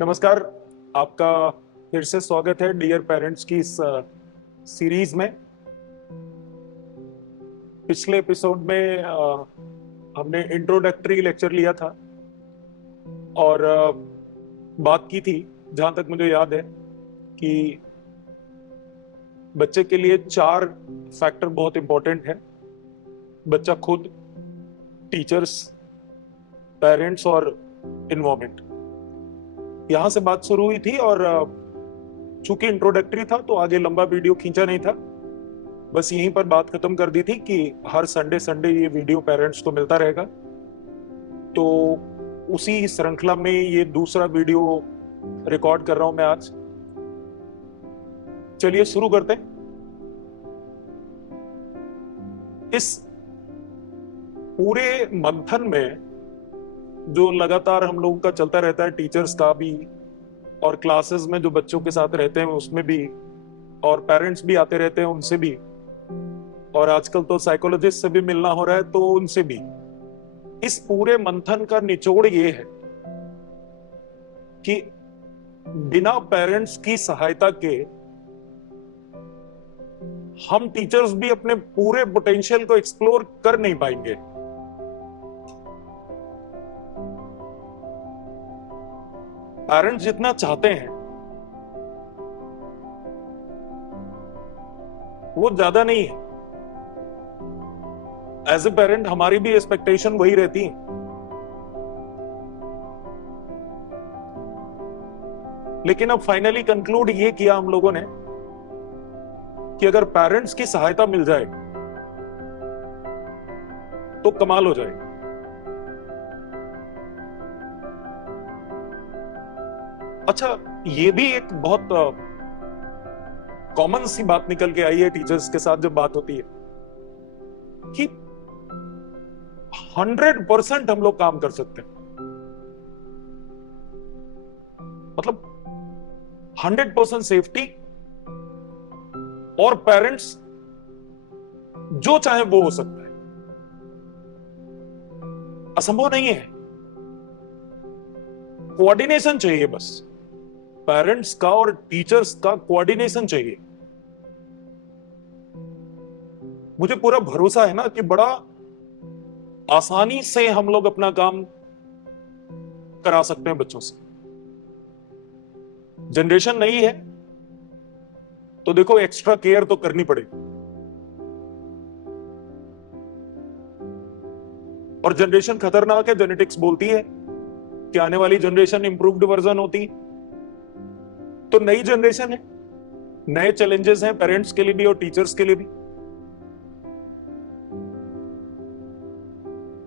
नमस्कार। आपका फिर से स्वागत है डियर पेरेंट्स की इस सीरीज में। पिछले एपिसोड में हमने इंट्रोडक्टरी लेक्चर लिया था और बात की थी, जहां तक मुझे याद है, कि बच्चे के लिए 4 फैक्टर बहुत इंपॉर्टेंट है। बच्चा खुद, टीचर्स, पेरेंट्स और इन्वायरमेंट। यहां से बात शुरू हुई थी और चूंकि इंट्रोडक्टरी था तो आगे लंबा वीडियो खींचा नहीं था, बस यहीं पर बात खत्म कर दी थी कि हर संडे संडे ये वीडियो पेरेंट्स को मिलता रहेगा। तो उसी श्रृंखला में ये दूसरा वीडियो रिकॉर्ड कर रहा हूं मैं आज। चलिए शुरू करते हैं। इस पूरे मंथन में जो लगातार हम लोगों का चलता रहता है, टीचर्स का भी और क्लासेस में जो बच्चों के साथ रहते हैं उसमें भी, और पेरेंट्स भी आते रहते हैं उनसे भी, और आजकल तो साइकोलॉजिस्ट से भी मिलना हो रहा है तो उनसे भी। इस पूरे मंथन का निचोड़ ये है कि बिना पेरेंट्स की सहायता के हम टीचर्स भी अपने पूरे पोटेंशियल को एक्सप्लोर कर नहीं पाएंगे। पेरेंट्स जितना चाहते हैं वो ज्यादा नहीं है। एज ए पेरेंट हमारी भी एक्सपेक्टेशन वही रहती है, लेकिन अब फाइनली कंक्लूड ये किया हम लोगों ने कि अगर पेरेंट्स की सहायता मिल जाए तो कमाल हो जाए। अच्छा, ये भी एक बहुत कॉमन सी बात निकल के आई है टीचर्स के साथ जब बात होती है कि 100% हम लोग काम कर सकते हैं, मतलब 100% सेफ्टी, और पेरेंट्स जो चाहे वो हो सकता है। असंभव नहीं है। कोऑर्डिनेशन चाहिए, बस पेरेंट्स का और टीचर्स का कोऑर्डिनेशन चाहिए। मुझे पूरा भरोसा है ना कि बड़ा आसानी से हम लोग अपना काम करा सकते हैं बच्चों से। जनरेशन नहीं है तो देखो एक्स्ट्रा केयर तो करनी पड़ेगी, और जनरेशन खतरनाक है। जेनेटिक्स बोलती है कि आने वाली जनरेशन इंप्रूव्ड वर्जन होती। तो नई जनरेशन है, नए चैलेंजेस हैं पेरेंट्स के लिए भी और टीचर्स के लिए भी।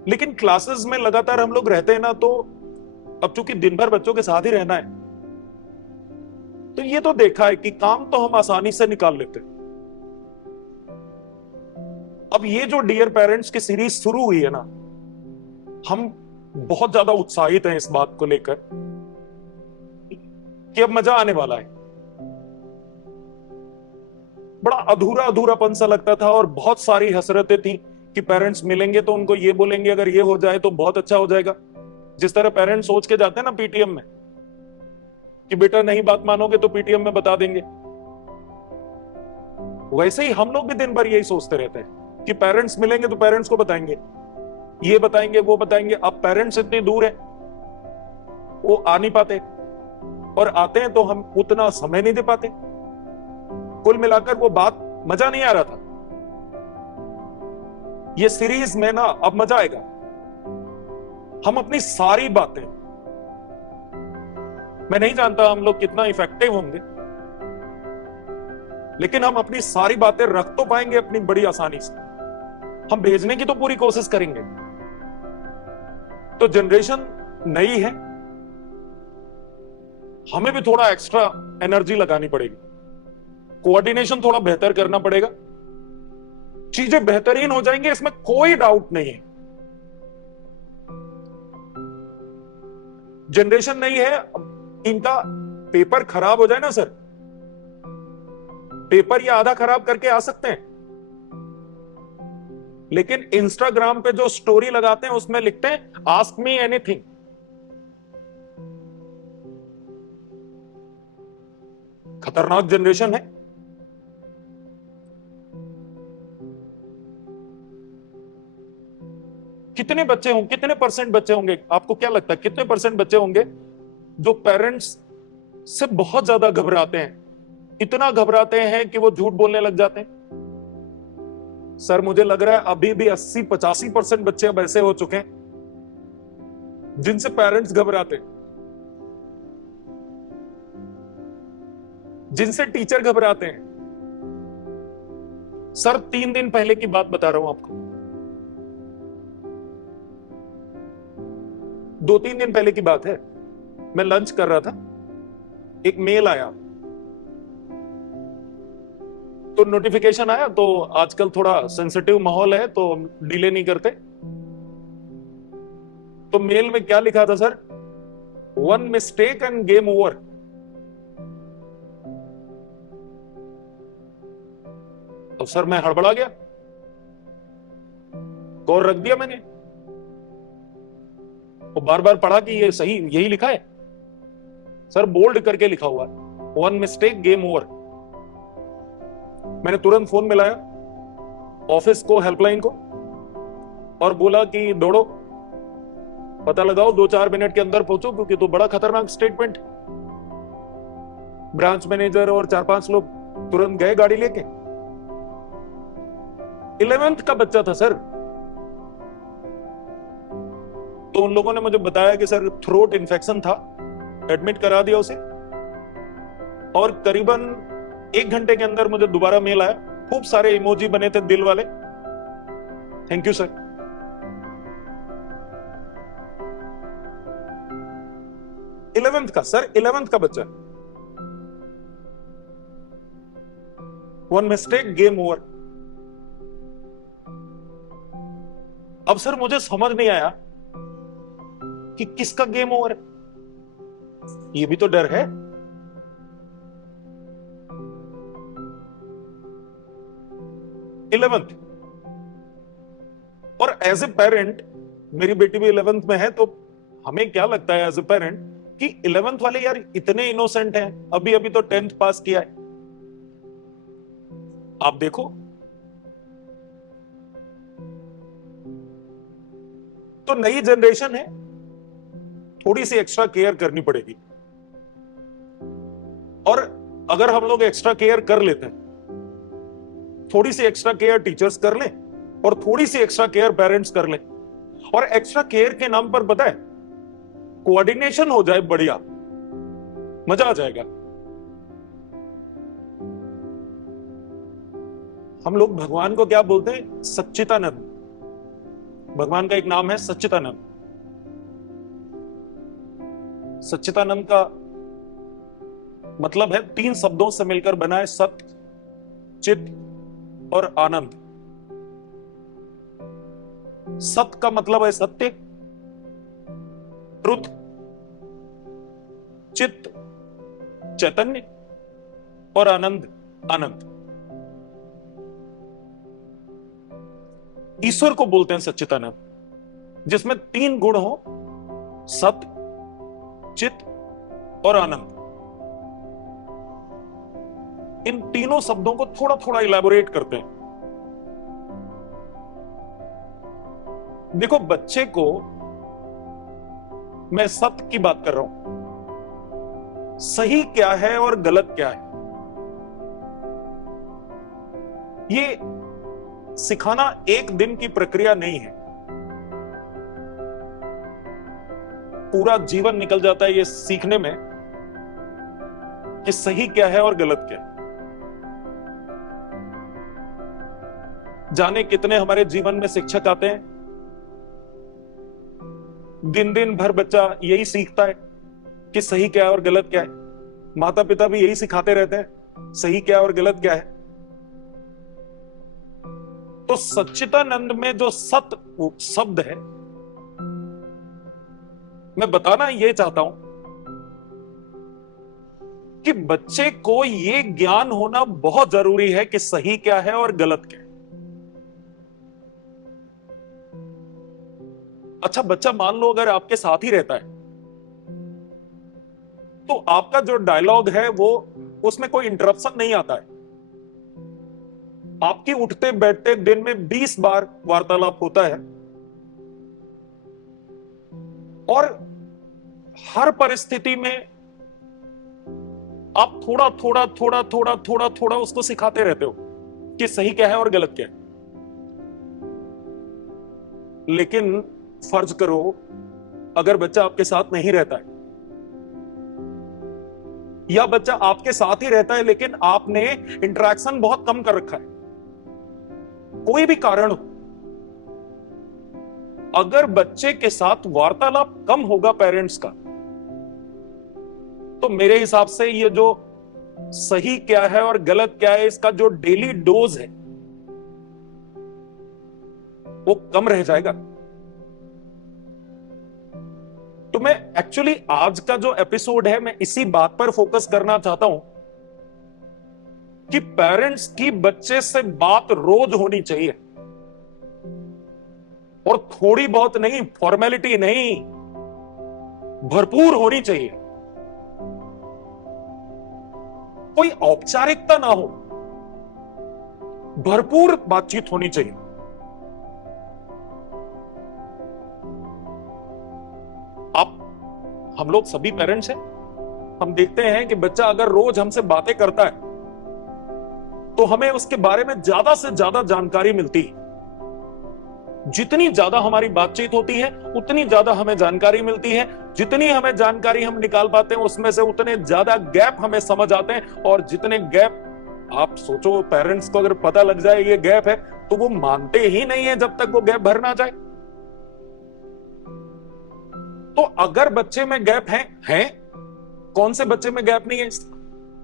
लेकिन क्लासेस में लगातार हम लोग रहते हैं ना, तो अब चूंकि दिन भर बच्चों के साथ ही रहना है, तो ये तो देखा है कि काम तो हम आसानी से निकाल लेते हैं। अब ये जो डियर पेरेंट्स की सीरीज शुरू हुई है ना, हम बहुत ज्यादा उत्साहित हैं इस बात को लेकर कि अब मजा आने वाला है। बड़ा अधूरा अधूरापन सा लगता था और बहुत सारी हसरतें थी कि पेरेंट्स मिलेंगे तो उनको ये बोलेंगे अगर ये हो जाए तो बहुत अच्छा हो जाएगा। जिस तरह पेरेंट्स सोच के जाते हैं ना पीटीएम में कि बेटा नहीं बात मानोगे तो पीटीएम में बता देंगे, वैसे ही हम लोग भी दिन भर यही सोचते रहते हैं कि पेरेंट्स मिलेंगे तो पेरेंट्स को बताएंगे, ये बताएंगे वो बताएंगे। अब पेरेंट्स इतनी दूर है, वो आ नहीं पाते, और आते हैं तो हम उतना समय नहीं दे पाते। कुल मिलाकर वो बात मजा नहीं आ रहा था। ये सीरीज में ना अब मजा आएगा। हम अपनी सारी बातें, मैं नहीं जानता हम लोग कितना इफेक्टिव होंगे, लेकिन हम अपनी सारी बातें रख तो पाएंगे अपनी बड़ी आसानी से। हम भेजने की तो पूरी कोशिश करेंगे। तो जनरेशन नई है, हमें भी थोड़ा एक्स्ट्रा एनर्जी लगानी पड़ेगी, कोऑर्डिनेशन थोड़ा बेहतर करना पड़ेगा। चीजें बेहतरीन हो जाएंगी, इसमें कोई डाउट नहीं है। जनरेशन नहीं है, इनका पेपर खराब हो जाए ना सर, पेपर ये आधा खराब करके आ सकते हैं, लेकिन इंस्टाग्राम पे जो स्टोरी लगाते हैं उसमें लिखते हैं आस्क मी एनीथिंग। खतरनाक जनरेशन है। कितने बच्चे होंगे, कितने परसेंट बच्चे होंगे, आपको क्या लगता है कितने परसेंट बच्चे होंगे जो पेरेंट्स से बहुत ज्यादा घबराते हैं, इतना घबराते हैं कि वो झूठ बोलने लग जाते हैं? सर मुझे लग रहा है अभी भी 80-85% बच्चे अब ऐसे हो चुके हैं जिनसे पेरेंट्स घबराते हैं, जिनसे टीचर घबराते हैं। सर 3 दिन पहले की बात बता रहा हूं आपको, 2-3 दिन पहले की बात है। मैं लंच कर रहा था, एक मेल आया, तो नोटिफिकेशन आया, तो आजकल थोड़ा सेंसिटिव माहौल है तो डिले नहीं करते। तो मेल में क्या लिखा था sir? 1 mistake end game over. तो सर मैं हड़बड़ा गया, गौर रख दिया मैंने, और बार बार पढ़ा कि ये सही यही लिखा है। सर बोल्ड करके लिखा हुआ है, 1 मिस्टेक गेम ओवर। मैंने तुरंत फोन मिलाया ऑफिस को, हेल्पलाइन को, और बोला कि दौड़ो पता लगाओ, 2-4 मिनट के अंदर पहुंचो, क्योंकि तो बड़ा खतरनाक स्टेटमेंट। ब्रांच मैनेजर और 4-5 लोग तुरंत गए गाड़ी लेके। 11th का बच्चा था सर। तो उन लोगों ने मुझे बताया कि सर थ्रोट इन्फेक्शन था, एडमिट करा दिया उसे, और करीबन 1 घंटे के अंदर मुझे दोबारा मेल आया, खूब सारे इमोजी बने थे दिल वाले, थैंक यू सर। 11th का सर, 11th का बच्चा, 1 मिस्टेक गेम ओवर। अब सर मुझे समझ नहीं आया कि किसका गेम ओवर है, ये भी तो डर है। इलेवेंथ, और एज ए पेरेंट, मेरी बेटी भी 11th में है, तो हमें क्या लगता है एज ए पेरेंट कि 11th वाले यार इतने इनोसेंट हैं, अभी अभी तो 10th पास किया है। आप देखो, तो नई जनरेशन है, थोड़ी सी एक्स्ट्रा केयर करनी पड़ेगी। और अगर हम लोग एक्स्ट्रा केयर कर लेते हैं, थोड़ी सी एक्स्ट्रा केयर टीचर्स कर लें और थोड़ी सी एक्स्ट्रा केयर पेरेंट्स कर लें, और एक्स्ट्रा केयर के नाम पर पता है कोऑर्डिनेशन हो जाए, बढ़िया मजा आ जाएगा। हम लोग भगवान को क्या बोलते हैं? सच्चिदानंद। भगवान का एक नाम है सच्चिदानंद। सच्चिदानंद का मतलब है 3 शब्दों से मिलकर बना है, सत्य, चित और आनंद। सत्य का मतलब है सत्य, ट्रुथ, चित्त चैतन्य, और आनंद आनंद। ईश्वर को बोलते हैं सच्चिदानंद, जिसमें 3 गुण हो, सत्य, चित्त और आनंद। इन तीनों शब्दों को थोड़ा थोड़ा इलैबोरेट करते हैं। देखो, बच्चे को, मैं सत्य की बात कर रहा हूं, सही क्या है और गलत क्या है, ये सिखाना एक दिन की प्रक्रिया नहीं है, पूरा जीवन निकल जाता है ये सीखने में कि सही क्या है और गलत क्या है। जाने कितने हमारे जीवन में शिक्षक आते हैं, दिन दिन भर बच्चा यही सीखता है कि सही क्या है और गलत क्या है। माता पिता भी यही सिखाते रहते हैं, सही क्या है और गलत क्या है। तो सच्चिदानंद में जो सत्य शब्द है, मैं बताना ये चाहता हूं कि बच्चे को ये ज्ञान होना बहुत जरूरी है कि सही क्या है और गलत क्या है। अच्छा, बच्चा मान लो अगर आपके साथ ही रहता है, तो आपका जो डायलॉग है वो उसमें कोई इंटरप्शन नहीं आता है। आपकी उठते बैठते दिन में 20 बार वार्तालाप होता है और हर परिस्थिति में आप थोड़ा थोड़ा थोड़ा थोड़ा थोड़ा थोड़ा उसको सिखाते रहते हो कि सही क्या है और गलत क्या है। लेकिन फर्ज करो अगर बच्चा आपके साथ नहीं रहता है, या बच्चा आपके साथ ही रहता है लेकिन आपने इंटरेक्शन बहुत कम कर रखा है, कोई भी कारण हो, अगर बच्चे के साथ वार्तालाप कम होगा पेरेंट्स का, तो मेरे हिसाब से ये जो सही क्या है और गलत क्या है इसका जो डेली डोज है वो कम रह जाएगा। तो मैं एक्चुअली आज का जो एपिसोड है मैं इसी बात पर फोकस करना चाहता हूं कि पेरेंट्स की बच्चे से बात रोज होनी चाहिए, और थोड़ी बहुत नहीं, फॉर्मेलिटी नहीं, भरपूर होनी चाहिए। कोई औपचारिकता ना हो, भरपूर बातचीत होनी चाहिए। आप हम लोग सभी पेरेंट्स हैं, हम देखते हैं कि बच्चा अगर रोज हमसे बातें करता है तो हमें उसके बारे में ज्यादा से ज्यादा जानकारी मिलती है। जितनी ज्यादा हमारी बातचीत होती है उतनी ज्यादा हमें जानकारी मिलती है। जितनी हमें जानकारी हम निकाल पाते हैं उसमें से उतने ज्यादा गैप हमें समझ आते हैं, और जितने गैप आप सोचो पेरेंट्स को अगर पता लग जाए ये गैप है तो वो मानते ही नहीं है जब तक वो गैप भर ना जाए। तो अगर बच्चे में गैप है, कौन से बच्चे में गैप नहीं है,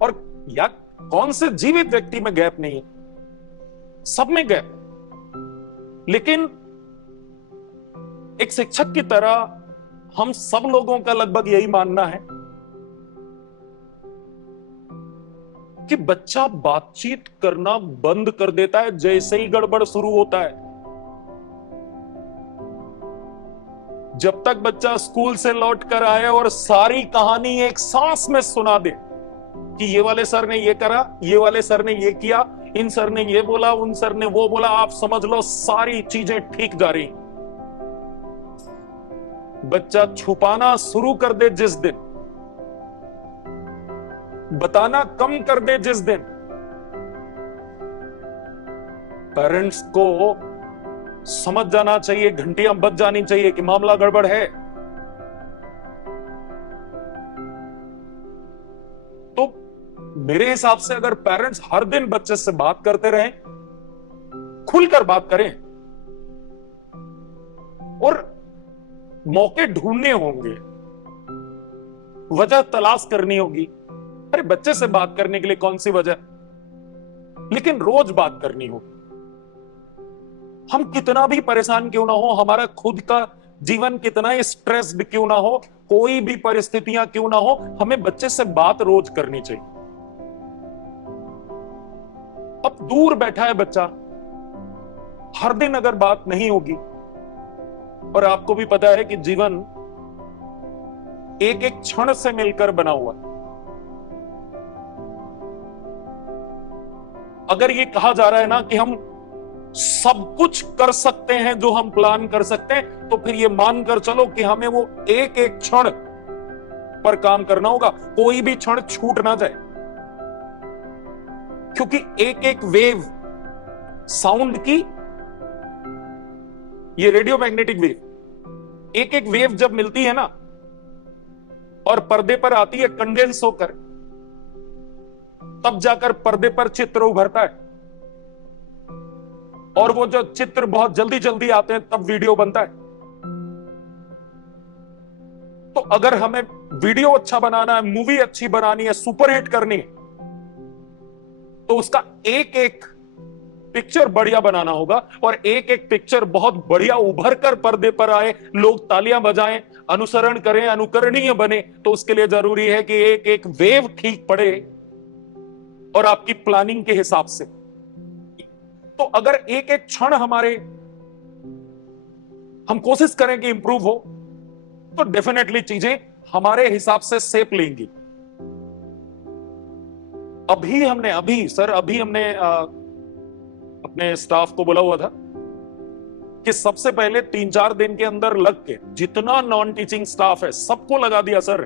और या कौन से जीवित व्यक्ति में गैप नहीं है? सब में गैप है। लेकिन एक शिक्षक की तरह हम सब लोगों का लगभग यही मानना है कि बच्चा बातचीत करना बंद कर देता है जैसे ही गड़बड़ शुरू होता है। जब तक बच्चा स्कूल से लौट कर आए और सारी कहानी एक सांस में सुना दे कि ये वाले सर ने ये करा, ये वाले सर ने ये किया, इन सर ने ये बोला, उन सर ने वो बोला, आप समझ लो सारी चीजें ठीक जा रही। बच्चा छुपाना शुरू कर दे जिस दिन, बताना कम कर दे जिस दिन, पेरेंट्स को समझ जाना चाहिए, घंटियां बज जानी चाहिए कि मामला गड़बड़ है। तो मेरे हिसाब से अगर पेरेंट्स हर दिन बच्चे से बात करते रहें, खुलकर बात करें, और मौके ढूंढने होंगे, वजह तलाश करनी होगी। अरे बच्चे से बात करने के लिए कौन सी वजह, लेकिन रोज बात करनी होगी। हम कितना भी परेशान क्यों ना हो, हमारा खुद का जीवन कितना ही स्ट्रेस्ड क्यों ना हो, कोई भी परिस्थितियां क्यों ना हो, हमें बच्चे से बात रोज करनी चाहिए। अब दूर बैठा है बच्चा, हर दिन अगर बात नहीं होगी, और आपको भी पता है कि जीवन एक एक क्षण से मिलकर बना हुआ है। अगर ये कहा जा रहा है ना कि हम सब कुछ कर सकते हैं जो हम प्लान कर सकते हैं, तो फिर ये मानकर चलो कि हमें वो एक एक क्षण पर काम करना होगा, कोई भी क्षण छूट ना जाए। क्योंकि एक एक वेव साउंड की, ये रेडियो मैग्नेटिक वेव, एक एक वेव जब मिलती है ना और पर्दे पर आती है कंडेंस होकर, तब जाकर पर्दे पर चित्र उभरता है, और वो जो चित्र बहुत जल्दी जल्दी आते हैं तब वीडियो बनता है। तो अगर हमें वीडियो अच्छा बनाना है, मूवी अच्छी बनानी है, सुपरहिट करनी है, तो उसका एक एक पिक्चर बढ़िया बनाना होगा, और एक एक पिक्चर बहुत बढ़िया उभर कर पर्दे पर आए, लोग तालियां बजाएं, अनुसरण करें, अनुकरणीय बने। तो उसके लिए जरूरी है कि एक एक वेव ठीक पड़े और आपकी प्लानिंग के हिसाब से। तो अगर एक एक क्षण हम कोशिश करें कि इंप्रूव हो, तो डेफिनेटली चीजें हमारे हिसाब से शेप लेंगी। अभी हमने अपने स्टाफ को बोला हुआ था कि सबसे पहले 3-4 दिन के अंदर लग के जितना नॉन टीचिंग स्टाफ है सबको लगा दिया सर,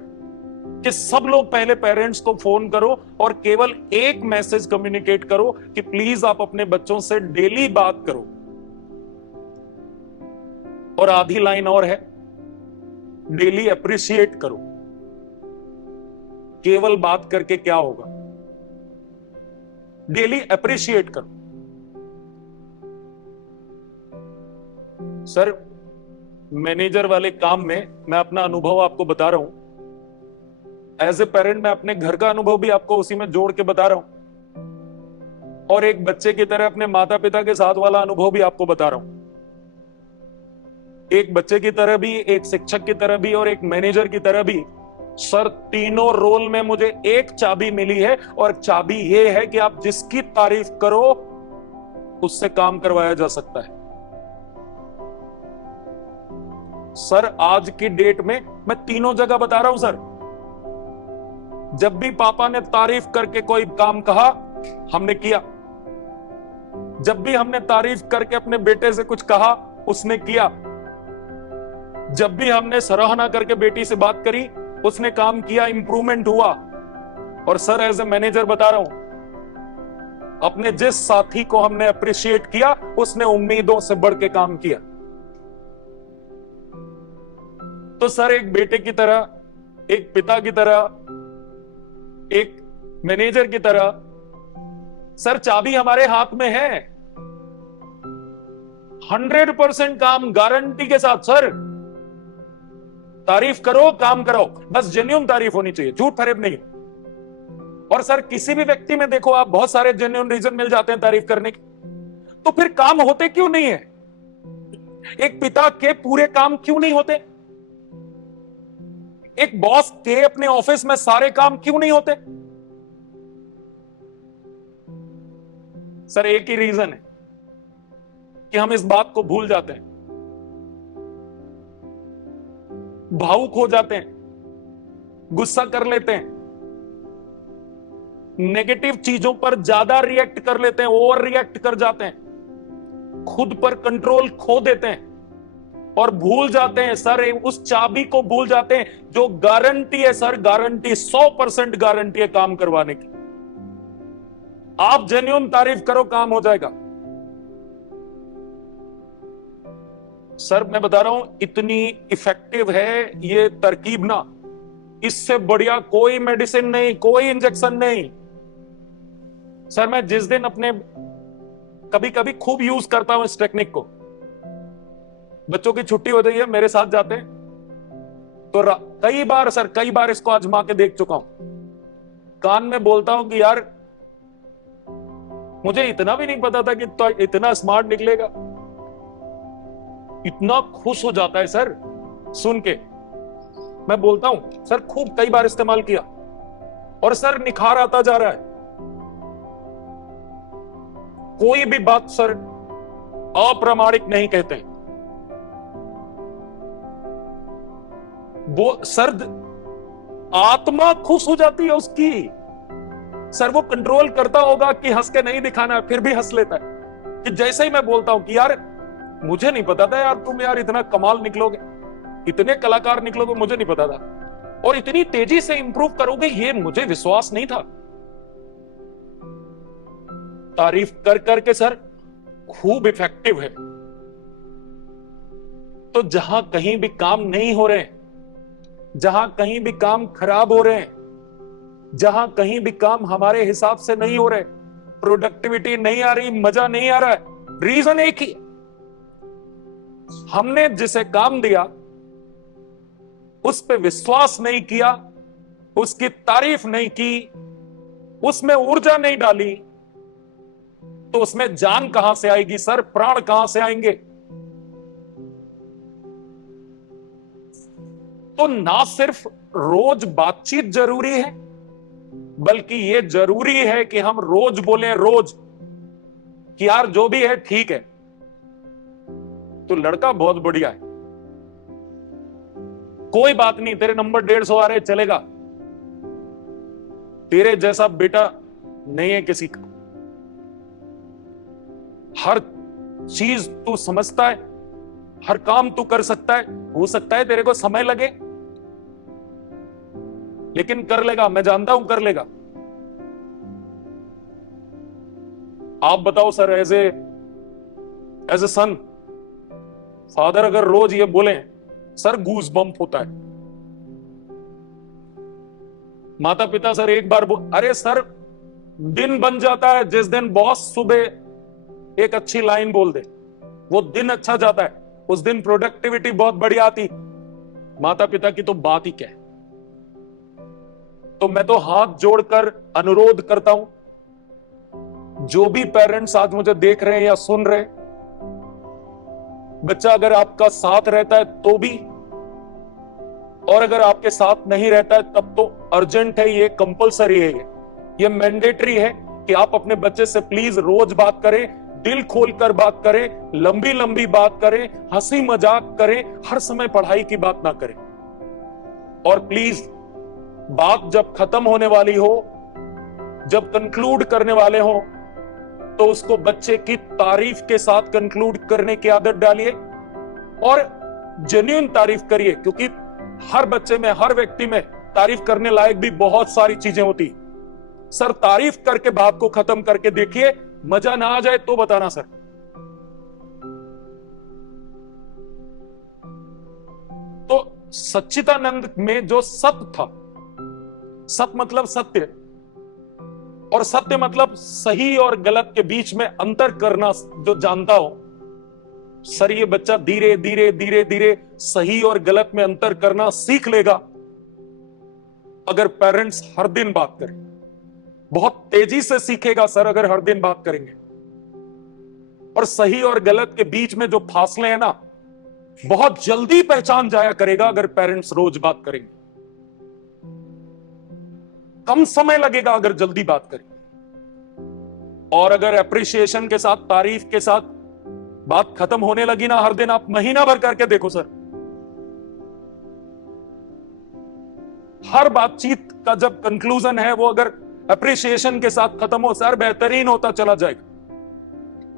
कि सब लोग पहले पेरेंट्स को फोन करो और केवल एक मैसेज कम्युनिकेट करो कि प्लीज आप अपने बच्चों से डेली बात करो। और आधी लाइन और है, डेली अप्रिशिएट करो। केवल बात करके क्या होगा, डेली अप्रिशिएट करो। सर मैनेजर वाले काम में मैं अपना अनुभव आपको बता रहा हूं, एज ए पेरेंट मैं अपने घर का अनुभव भी आपको उसी में जोड़ के बता रहा हूं, और एक बच्चे की तरह अपने माता पिता के साथ वाला अनुभव भी आपको बता रहा हूं। एक बच्चे की तरह भी, एक शिक्षक की तरह भी और एक मैनेजर की तरह भी सर, तीनों रोल में मुझे एक चाबी मिली है, और चाबी यह है कि आप जिसकी तारीफ करो उससे काम करवाया जा सकता है। सर आज की डेट में मैं तीनों जगह बता रहा हूं सर, जब भी पापा ने तारीफ करके कोई काम कहा हमने किया, जब भी हमने तारीफ करके अपने बेटे से कुछ कहा उसने किया, जब भी हमने सराहना करके बेटी से बात करी उसने काम किया, इंप्रूवमेंट हुआ। और सर एज ए मैनेजर बता रहा हूं, अपने जिस साथी को हमने अप्रिशिएट किया उसने उम्मीदों से बढ़ के काम किया। तो सर एक बेटे की तरह, एक पिता की तरह, एक मैनेजर की तरह सर चाबी हमारे हाथ में है। 100% काम गारंटी के साथ सर। तारीफ करो, काम करो, बस जेन्युइन तारीफ होनी चाहिए, झूठ फरेब नहीं। और सर किसी भी व्यक्ति में देखो आप, बहुत सारे जेन्युइन रीजन मिल जाते हैं तारीफ करने के, तो फिर काम होते क्यों नहीं है? एक पिता के पूरे काम क्यों नहीं होते? एक बॉस के अपने ऑफिस में सारे काम क्यों नहीं होते? सर एक ही रीजन है कि हम इस बात को भूल जाते हैं, भावुक हो जाते हैं, गुस्सा कर लेते हैं, नेगेटिव चीजों पर ज्यादा रिएक्ट कर लेते हैं, ओवर रिएक्ट कर जाते हैं, खुद पर कंट्रोल खो देते हैं और भूल जाते हैं सर, उस चाबी को भूल जाते हैं जो गारंटी है सर, गारंटी 100% गारंटी है काम करवाने की। आप जेन्युइन तारीफ करो, काम हो जाएगा। सर मैं बता रहा हूं, इतनी इफेक्टिव है ये तरकीब ना, इससे बढ़िया कोई मेडिसिन नहीं, कोई इंजेक्शन नहीं। सर मैं जिस दिन अपने कभी कभी खूब यूज करता हूं इस टेक्निक को, बच्चों की छुट्टी हो जाती है, मेरे साथ जाते हैं तो कई बार सर, कई बार इसको आजमा के देख चुका हूं। कान में बोलता हूं कि यार मुझे इतना भी नहीं पता था कि तो इतना स्मार्ट निकलेगा। इतना खुश हो जाता है सर सुन के। मैं बोलता हूं सर, खूब कई बार इस्तेमाल किया और सर निखार आता जा रहा है। कोई भी बात सर अप्रामाणिक नहीं कहते। वो सर आत्मा खुश हो जाती है उसकी। सर वो कंट्रोल करता होगा कि हंस के नहीं दिखाना, फिर भी हंस लेता है। कि जैसे ही मैं बोलता हूं कि यार मुझे नहीं पता था यार, तुम यार इतना कमाल निकलोगे, इतने कलाकार निकलोगे, मुझे नहीं पता था, और इतनी तेजी से इंप्रूव करोगे ये मुझे विश्वास नहीं था। तारीफ कर करके सर खूब इफेक्टिव है। तो जहां कहीं भी काम नहीं हो रहे, जहां कहीं भी काम खराब हो रहे हैं, जहां कहीं भी काम हमारे हिसाब से नहीं हो रहे, प्रोडक्टिविटी नहीं आ रही, मजा नहीं आ रहा है, रीजन एक ही, हमने जिसे काम दिया उस पे विश्वास नहीं किया, उसकी तारीफ नहीं की, उसमें ऊर्जा नहीं डाली, तो उसमें जान कहां से आएगी सर, प्राण कहां से आएंगे? तो ना सिर्फ रोज बातचीत जरूरी है, बल्कि यह जरूरी है कि हम रोज बोलें, रोज कि यार जो भी है ठीक है, तो लड़का बहुत बढ़िया है, कोई बात नहीं, तेरे नंबर 150 आ रहे चलेगा, तेरे जैसा बेटा नहीं है किसी का। हर चीज तू समझता है, हर काम तू कर सकता है। हो सकता है तेरे को समय लगे, लेकिन कर लेगा, मैं जानता हूं कर लेगा। आप बताओ sir, as a son, father अगर रोज ये बोले सर गूज बम्प होता है। माता पिता सर एक बार अरे सर, दिन बन जाता है जिस दिन बॉस सुबह एक अच्छी लाइन बोल दे, वो दिन अच्छा जाता है, उस दिन प्रोडक्टिविटी बहुत बढ़िया आती। माता पिता की तो बात ही क्या है। तो मैं तो हाथ जोड़कर अनुरोध करता हूं, जो भी पेरेंट्स आज मुझे देख रहे हैं या सुन रहे हैं, बच्चा अगर आपका साथ रहता है तो भी, और अगर आपके साथ नहीं रहता है तब तो अर्जेंट है, ये कंपलसरी है, ये मैंडेटरी है कि आप अपने बच्चे से प्लीज रोज बात करें, दिल खोलकर बात करें, लंबी लंबी बात करें, हंसी मजाक करें, हर समय पढ़ाई की बात ना करें। और प्लीज बात जब खत्म होने वाली हो, जब कंक्लूड करने वाले हो, तो उसको बच्चे की तारीफ के साथ कंक्लूड करने की आदत डालिए और जेन्युइन तारीफ करिए, क्योंकि हर बच्चे में, हर व्यक्ति में तारीफ करने लायक भी बहुत सारी चीजें होती। सर तारीफ करके बात को खत्म करके देखिए, मजा ना आ जाए तो बताना सर। तो सच्चिदानंद में जो सत्य था, सत्य मतलब सत्य, और सत्य मतलब सही और गलत के बीच में अंतर करना जो जानता हो, सर ये बच्चा धीरे धीरे धीरे धीरे सही और गलत में अंतर करना सीख लेगा अगर पेरेंट्स हर दिन बात करें। बहुत तेजी से सीखेगा सर अगर हर दिन बात करेंगे। और सही और गलत के बीच में जो फासले हैं ना, बहुत जल्दी पहचान जाया करेगा अगर पेरेंट्स रोज बात करेंगे। कम समय लगेगा अगर जल्दी बात करेंगे। और अगर एप्रिसिएशन के साथ, तारीफ के साथ बात खत्म होने लगी ना हर दिन, आप महीना भर करके देखो सर, हर बातचीत का जब कंक्लूजन है वो अगर एप्रिसिएशन के साथ खत्म हो, सर बेहतरीन होता चला जाएगा,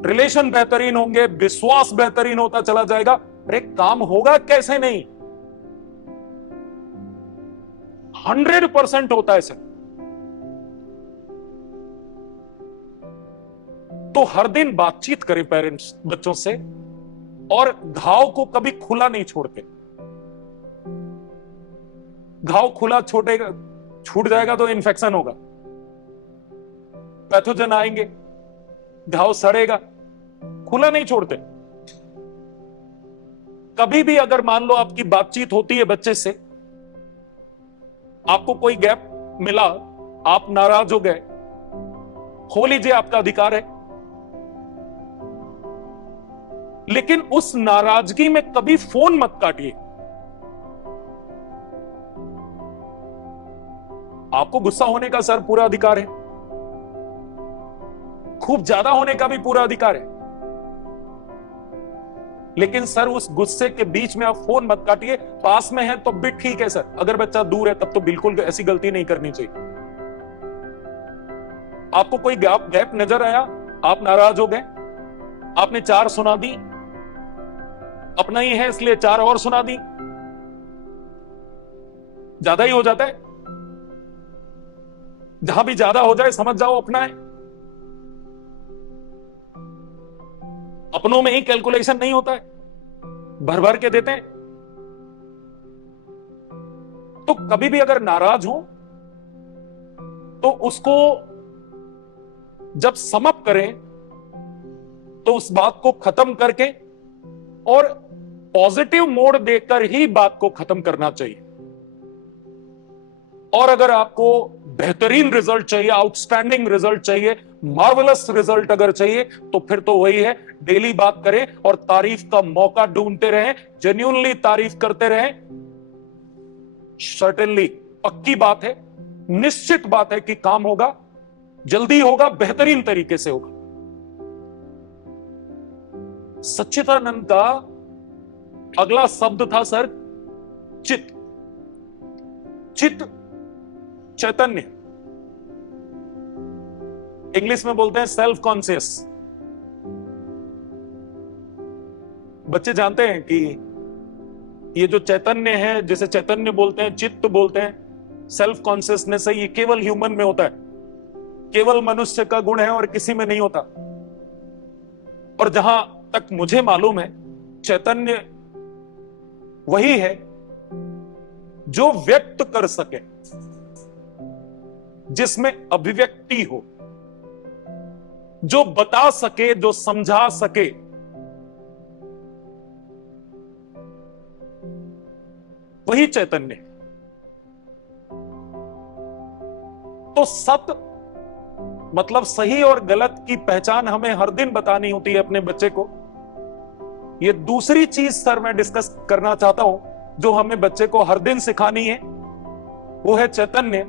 रिलेशन बेहतरीन होंगे, विश्वास बेहतरीन होता चला जाएगा। अरे काम होगा कैसे नहीं, 100% होता है सर। तो हर दिन बातचीत करें पेरेंट्स बच्चों से, और घाव को कभी खुला नहीं छोड़ते। घाव खुला छोड़ेगा, छूट जाएगा तो इन्फेक्शन होगा, पैथोजन आएंगे, घाव सड़ेगा, खुला नहीं छोड़ते। कभी भी अगर मान लो आपकी बातचीत होती है बच्चे से, आपको कोई गैप मिला, आप नाराज हो गए, हो लीजिए, आपका अधिकार है, लेकिन उस नाराजगी में कभी फोन मत काटिए। आपको गुस्सा होने का सर पूरा अधिकार है, खूब ज्यादा होने का भी पूरा अधिकार है, लेकिन सर उस गुस्से के बीच में आप फोन मत काटिए। पास में है तो भी ठीक है सर, अगर बच्चा दूर है तब तो बिल्कुल ऐसी गलती नहीं करनी चाहिए। आपको कोई गैप नजर आया, आप नाराज हो गए, आपने 4 सुना दी, अपना ही है इसलिए 4 और सुना दी, ज्यादा ही हो जाता है। जहां भी ज्यादा हो जाए समझ जाओ अपना है। अपनों में ही कैलकुलेशन नहीं होता है, भर भर के देते हैं। तो कभी भी अगर नाराज हो तो उसको जब समअप करें तो उस बात को खत्म करके और पॉजिटिव मोड देकर ही बात को खत्म करना चाहिए। और अगर आपको बेहतरीन रिजल्ट चाहिए, आउटस्टैंडिंग रिजल्ट चाहिए, मार्वलस रिजल्ट अगर चाहिए, तो फिर तो वही है, डेली बात करें और तारीफ का मौका ढूंढते रहें, जेन्युइनली तारीफ करते रहें। सर्टेनली, पक्की बात है, निश्चित बात है कि काम होगा, जल्दी होगा, बेहतरीन तरीके से होगा। सच्चिदानंद का अगला शब्द था सर चित। चित चैतन्य, इंग्लिश में बोलते हैं सेल्फ कॉन्शियस। बच्चे जानते हैं कि ये जो चैतन्य है, जिसे चैतन्य बोलते हैं, चित्त बोलते हैं, सेल्फ कॉन्शियसनेस है, ये केवल ह्यूमन में होता है, केवल मनुष्य का गुण है और किसी में नहीं होता। और जहां तक मुझे मालूम है, चैतन्य वही है जो व्यक्त कर सके, जिसमें अभिव्यक्ति हो, जो बता सके, जो समझा सके। वही चैतन्य। तो सत्य मतलब सही और गलत की पहचान हमें हर दिन बतानी होती है अपने बच्चे को। ये दूसरी चीज सर मैं डिस्कस करना चाहता हूं, जो हमें बच्चे को हर दिन सिखानी है, वो है चैतन्य।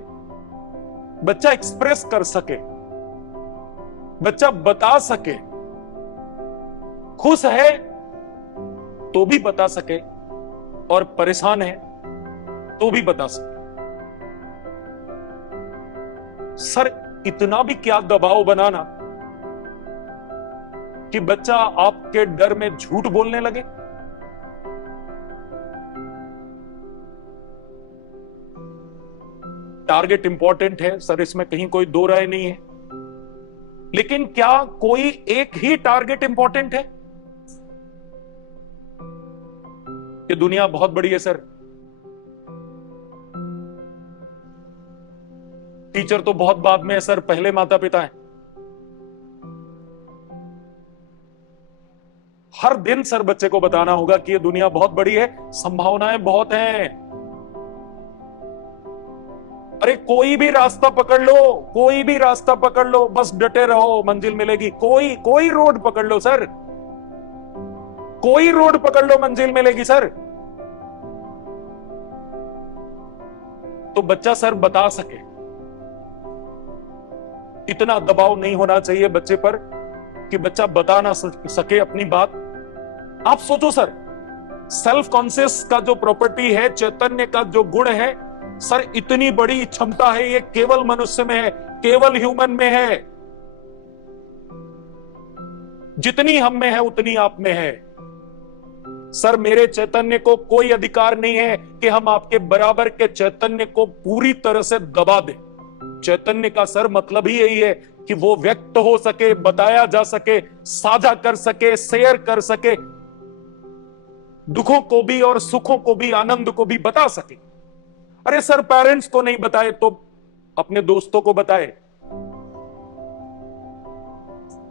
बच्चा एक्सप्रेस कर सके, बच्चा बता सके, खुश है तो भी बता सके और परेशान है तो भी बता सके। सर इतना भी क्या दबाव बनाना कि बच्चा आपके डर में झूठ बोलने लगे। टारगेट इंपॉर्टेंट है सर, इसमें कहीं कोई दो राय नहीं है, लेकिन क्या कोई एक ही टारगेट इंपॉर्टेंट है? ये दुनिया बहुत बड़ी है सर। टीचर तो बहुत बाद में है सर, पहले माता पिता है। हर दिन सर बच्चे को बताना होगा कि ये दुनिया बहुत बड़ी है, संभावनाएं बहुत हैं। अरे कोई भी रास्ता पकड़ लो, कोई भी रास्ता पकड़ लो, बस डटे रहो, मंजिल मिलेगी। कोई रोड पकड़ लो सर, कोई रोड पकड़ लो, मंजिल मिलेगी सर। तो बच्चा सर बता सके, इतना दबाव नहीं होना चाहिए बच्चे पर कि बच्चा बता ना सके अपनी बात। आप सोचो सर, सेल्फ कॉन्शियस का जो प्रॉपर्टी है, चैतन्य का जो गुण है सर, इतनी बड़ी क्षमता है, ये केवल मनुष्य में है, केवल ह्यूमन में है। जितनी हम में है उतनी आप में है। सर मेरे चैतन्य को कोई अधिकार नहीं है कि हम आपके बराबर के चैतन्य को पूरी तरह से दबा दें। चैतन्य का सर मतलब ही यही है कि वो व्यक्त हो सके, बताया जा सके, साझा कर सके, शेयर कर सके, दुखों को भी और सुखों को भी, आनंद को भी बता सके। अरे सर पेरेंट्स को नहीं बताए तो अपने दोस्तों को बताए।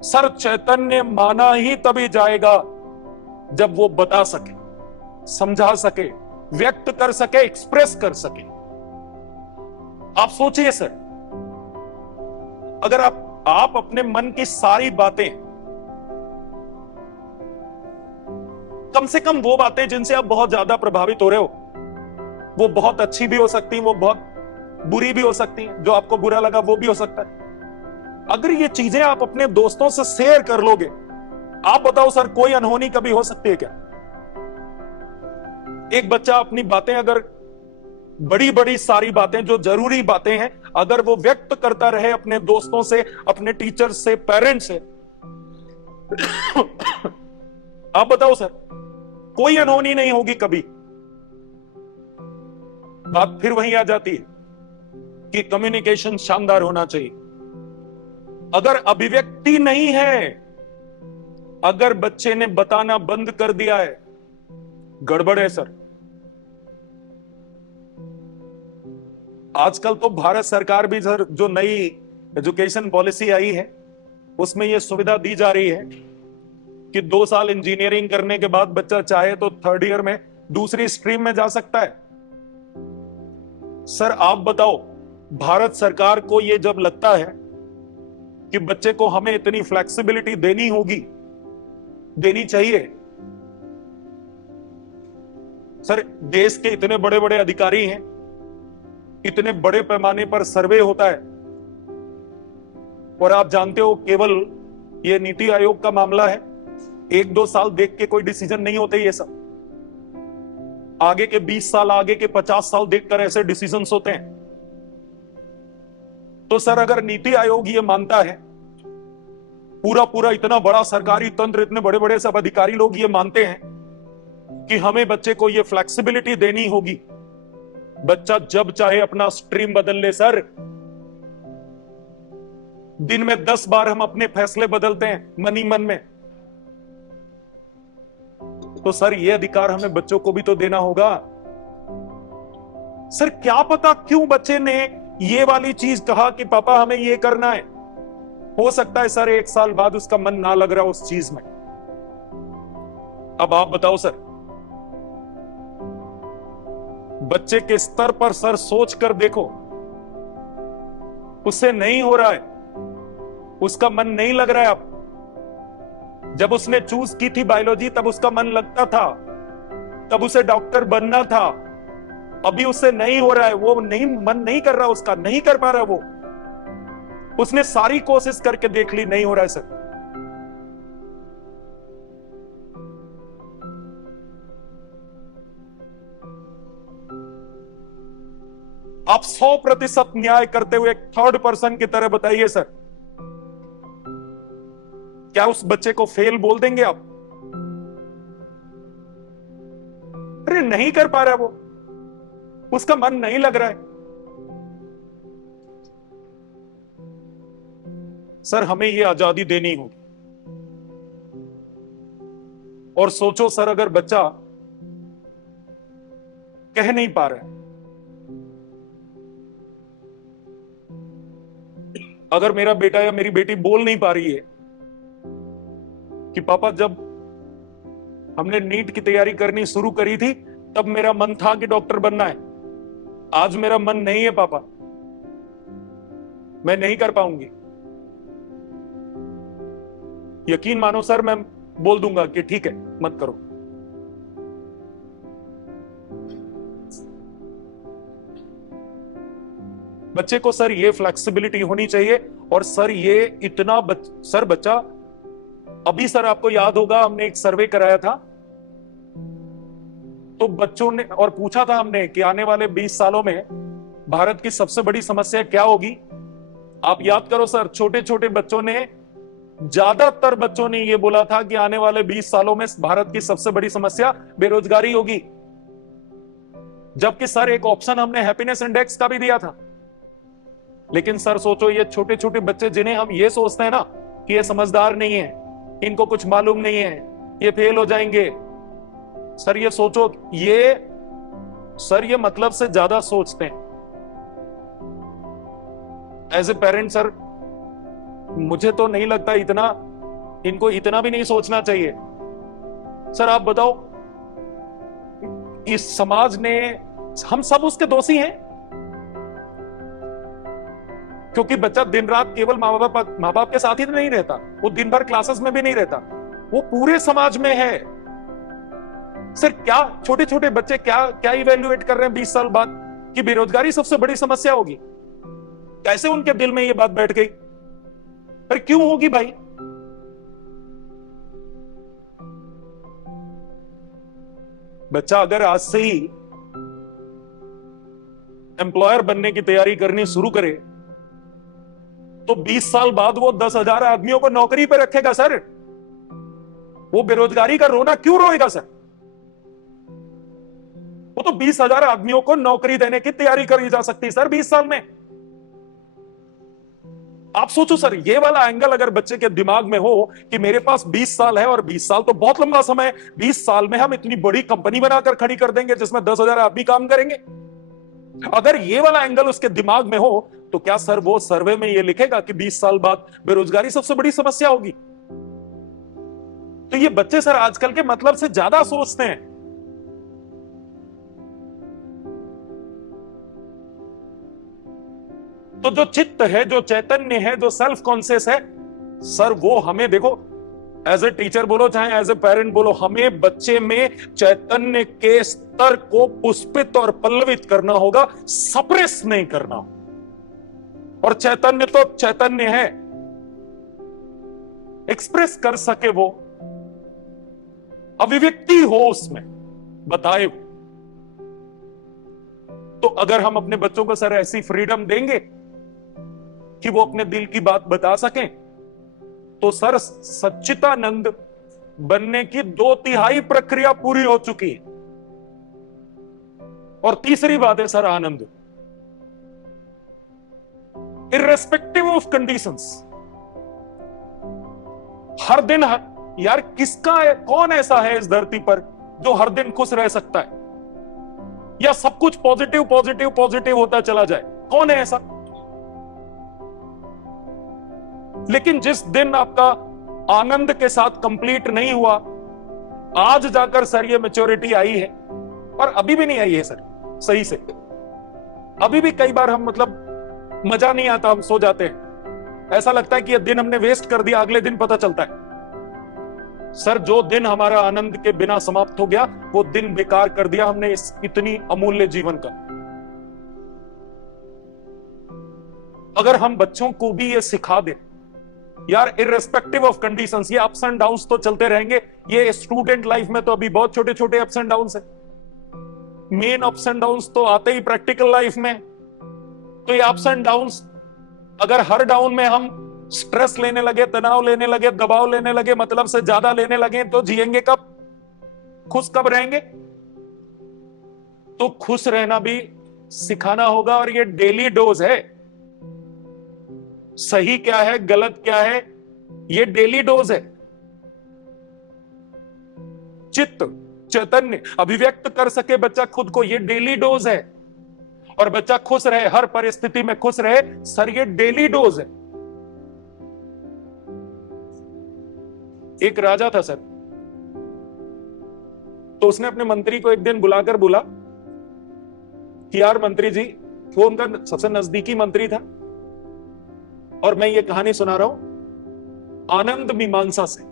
सर चैतन्य माना ही तभी जाएगा जब वो बता सके, समझा सके, व्यक्त कर सके, एक्सप्रेस कर सके। आप सोचिए सर, अगर आप अपने मन की सारी बातें, कम से कम वो बातें जिनसे आप बहुत ज्यादा प्रभावित हो रहे हो, वो बहुत अच्छी भी हो सकती हैं, वो बहुत बुरी भी हो सकती हैं, जो आपको बुरा लगा वो भी हो सकता है। अगर ये चीजें आप अपने दोस्तों से शेयर कर लोगे, आप बताओ सर कोई अनहोनी कभी हो सकती है क्या? एक बच्चा अपनी बातें, अगर बड़ी बड़ी सारी बातें जो जरूरी बातें हैं, अगर वो व्यक्त करता रहे अपने दोस्तों से, अपने टीचर से, पेरेंट्स से, आप बताओ सर कोई अनहोनी नहीं होगी कभी। बात फिर वहीं आ जाती है कि कम्युनिकेशन शानदार होना चाहिए। अगर अभिव्यक्ति नहीं है, अगर बच्चे ने बताना बंद कर दिया है, गड़बड़ है सर। आजकल तो भारत सरकार भी सर, जो नई एजुकेशन पॉलिसी आई है, उसमें यह सुविधा दी जा रही है कि 2 साल इंजीनियरिंग करने के बाद बच्चा चाहे तो 3rd ईयर में दूसरी स्ट्रीम में जा सकता है। सर आप बताओ, भारत सरकार को यह जब लगता है कि बच्चे को हमें इतनी फ्लेक्सिबिलिटी देनी होगी, देनी चाहिए। सर देश के इतने बड़े बड़े अधिकारी हैं, इतने बड़े पैमाने पर सर्वे होता है, और आप जानते हो केवल ये नीति आयोग का मामला है, 1-2 साल देख के कोई डिसीजन नहीं होते। ये सब आगे के 20 साल, आगे के 50 साल देखकर ऐसे डिसीजंस होते हैं। तो सर अगर नीति आयोग ये मानता है पूरा पूरा इतना बड़ा सरकारी तंत्र, इतने बड़े बड़े सब अधिकारी लोग ये मानते हैं कि हमें बच्चे को ये फ्लेक्सिबिलिटी देनी होगी, बच्चा जब चाहे अपना स्ट्रीम बदल ले। सर दिन में 10 बार हम अपने फैसले बदलते हैं मन ही मन में, तो सर ये अधिकार हमें बच्चों को भी तो देना होगा। सर क्या पता क्यों बच्चे ने ये वाली चीज कहा कि पापा हमें ये करना है। हो सकता है सर 1 साल बाद उसका मन ना लग रहा उस चीज में। अब आप बताओ सर, बच्चे के स्तर पर सर सोच कर देखो, उससे नहीं हो रहा है, उसका मन नहीं लग रहा है। अब जब उसने चूज की थी बायोलॉजी तब उसका मन लगता था, तब उसे डॉक्टर बनना था। अभी उससे नहीं हो रहा है, वो नहीं, मन नहीं कर रहा, उसका नहीं कर पा रहा वो। उसने सारी कोशिश करके देख ली, नहीं हो रहा है सर। आप 100% न्याय करते हुए एक थर्ड पर्सन की तरह बताइए सर, क्या उस बच्चे को फेल बोल देंगे आप? अरे नहीं कर पा रहा वो, उसका मन नहीं लग रहा है। सर हमें ये आजादी देनी होगी। और सोचो सर, अगर बच्चा कह नहीं पा रहा है, अगर मेरा बेटा या मेरी बेटी बोल नहीं पा रही है कि पापा जब हमने नीट की तैयारी करनी शुरू करी थी तब मेरा मन था कि डॉक्टर बनना है, आज मेरा मन नहीं है पापा, मैं नहीं कर पाऊंगी, यकीन मानो सर मैं बोल दूंगा कि ठीक है मत करो। बच्चे को सर ये फ्लेक्सिबिलिटी होनी चाहिए। और सर ये इतना सर बच्चा, अभी सर आपको याद होगा हमने एक सर्वे कराया था, तो बच्चों ने और पूछा था हमने कि आने वाले 20 सालों में भारत की सबसे बड़ी समस्या क्या होगी। आप याद करो सर, छोटे छोटे बच्चों ने, ज्यादातर बच्चों ने यह बोला था कि आने वाले 20 सालों में भारत की सबसे बड़ी समस्या बेरोजगारी होगी। जबकि सर एक ऑप्शन हमने हैप्पीनेस इंडेक्स का भी दिया था। लेकिन सर सोचो, ये छोटे छोटे बच्चे जिन्हें हम ये सोचते हैं ना कि ये समझदार नहीं है, इनको कुछ मालूम नहीं है, ये फेल हो जाएंगे, सर ये सोचो, ये मतलब से ज्यादा सोचते हैं। एज ए पेरेंट सर मुझे तो नहीं लगता इतना, इनको इतना भी नहीं सोचना चाहिए। सर आप बताओ, इस समाज ने, हम सब उसके दोषी हैं, क्योंकि बच्चा दिन रात केवल माँ बाप के साथ ही नहीं रहता, वो दिन भर क्लासेस में भी नहीं रहता, वो पूरे समाज में है। सर क्या छोटे छोटे बच्चे क्या इवेल्युएट कर रहे हैं 20 साल बाद कि बेरोजगारी सबसे बड़ी समस्या होगी? कैसे उनके दिल में ये बात बैठ गई? पर क्यों होगी भाई? बच्चा अगर आज से ही एम्प्लॉयर बनने की तैयारी करनी शुरू करे तो 20 साल बाद वो 10,000 आदमियों को नौकरी पर रखेगा सर। वो बेरोजगारी का रोना क्यों रोएगा सर? वो तो 20,000 आदमियों को नौकरी देने की तैयारी करी जा सकती है सर 20 साल में। आप सोचो सर, ये वाला एंगल अगर बच्चे के दिमाग में हो कि मेरे पास 20 साल है और 20 साल तो बहुत लंबा समय है, 20 साल में हम इतनी बड़ी कंपनी बनाकर खड़ी कर देंगे जिसमें 10,000 आदमी काम करेंगे, अगर ये वाला एंगल उसके दिमाग में हो तो क्या सर वो सर्वे में ये लिखेगा कि 20 साल बाद बेरोजगारी सबसे बड़ी समस्या होगी? तो ये बच्चे सर आजकल के मतलब से ज्यादा सोचते हैं। तो जो चित्त है, जो चैतन्य है, जो सेल्फ कॉन्शियस है सर, वो हमें देखो, एज ए टीचर बोलो चाहे एज ए पेरेंट बोलो, हमें बच्चे में चैतन्य के स्तर को पुष्पित और पल्लवित करना होगा, सप्रेस नहीं करना। और चैतन्य तो चैतन्य है, एक्सप्रेस कर सके वो, अभिव्यक्ति हो उसमें, बताए। तो अगर हम अपने बच्चों को सर ऐसी फ्रीडम देंगे कि वो अपने दिल की बात बता सकें, तो सर सच्चिदानंद बनने की 2/3 प्रक्रिया पूरी हो चुकी है। और तीसरी बात है sir Anand, irrespective of conditions, हर दिन यार किसका है, कौन ऐसा है इस धरती पर जो हर दिन खुश रह सकता है, या सब कुछ पॉजिटिव पॉजिटिव पॉजिटिव होता चला जाए? कौन है ऐसा? लेकिन जिस दिन आपका आनंद के साथ कंप्लीट नहीं हुआ, आज जाकर सर ये मैच्योरिटी आई है, और अभी भी नहीं आई है सर सही से। अभी भी कई बार हम मतलब मजा नहीं आता, हम सो जाते हैं, ऐसा लगता है कि ये दिन हमने वेस्ट कर दिया, अगले दिन पता चलता है सर जो दिन हमारा आनंद के बिना समाप्त हो गया, वो दिन बेकार कर दिया हमने इस इतनी अमूल्य जीवन का। अगर हम बच्चों को भी ये सिखा दें यार, इर्रेस्पेक्टिव ऑफ कंडीशंस, ये अप्स एंड डाउन्स तो चलते रहेंगे, ये स्टूडेंट लाइफ में तो अभी बहुत छोटे छोटे अप्स एंड डाउन्स है, मेन अप्स एंड डाउन्स तो आते ही प्रैक्टिकल लाइफ में। तो ये अप्स एंड डाउन्स, अगर हर डाउन में हम स्ट्रेस लेने लगे, तनाव लेने लगे, दबाव लेने लगे, मतलब से ज्यादा लेने लगे, तो जिएंगे कब, खुश कब रहेंगे? तो खुश रहना भी सिखाना होगा, और ये डेली डोज है। सही क्या है, गलत क्या है, ये डेली डोज है। चित्त चैतन्य अभिव्यक्त कर सके बच्चा खुद को, ये डेली डोज है। और बच्चा खुश रहे, हर परिस्थिति में खुश रहे, सर ये डेली डोज है। एक राजा था सर, तो उसने अपने मंत्री को एक दिन बुलाकर बोला कि यार मंत्री जी, वो उनका सबसे नजदीकी मंत्री था, और मैं ये कहानी सुना रहा हूं आनंद मीमांसा से।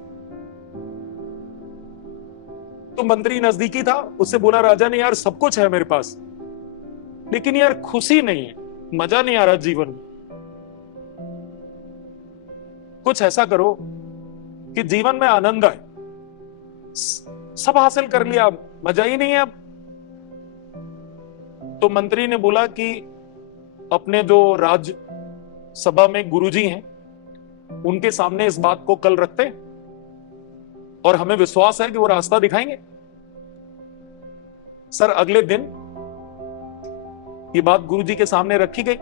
तो मंत्री नजदीकी था, उससे बोला राजा ने, यार सब कुछ है मेरे पास, लेकिन यार खुशी नहीं है, मजा नहीं आ रहा जीवन में। कुछ ऐसा करो कि जीवन में आनंद आए। सब हासिल कर लिया, मजा ही नहीं है अब। तो मंत्री ने बोला कि अपने जो राज्य सभा में गुरुजी हैं, उनके सामने इस बात को कल रखते हैं, और हमें विश्वास है कि वो रास्ता दिखाएंगे। सर अगले दिन ये बात गुरुजी के सामने रखी गई,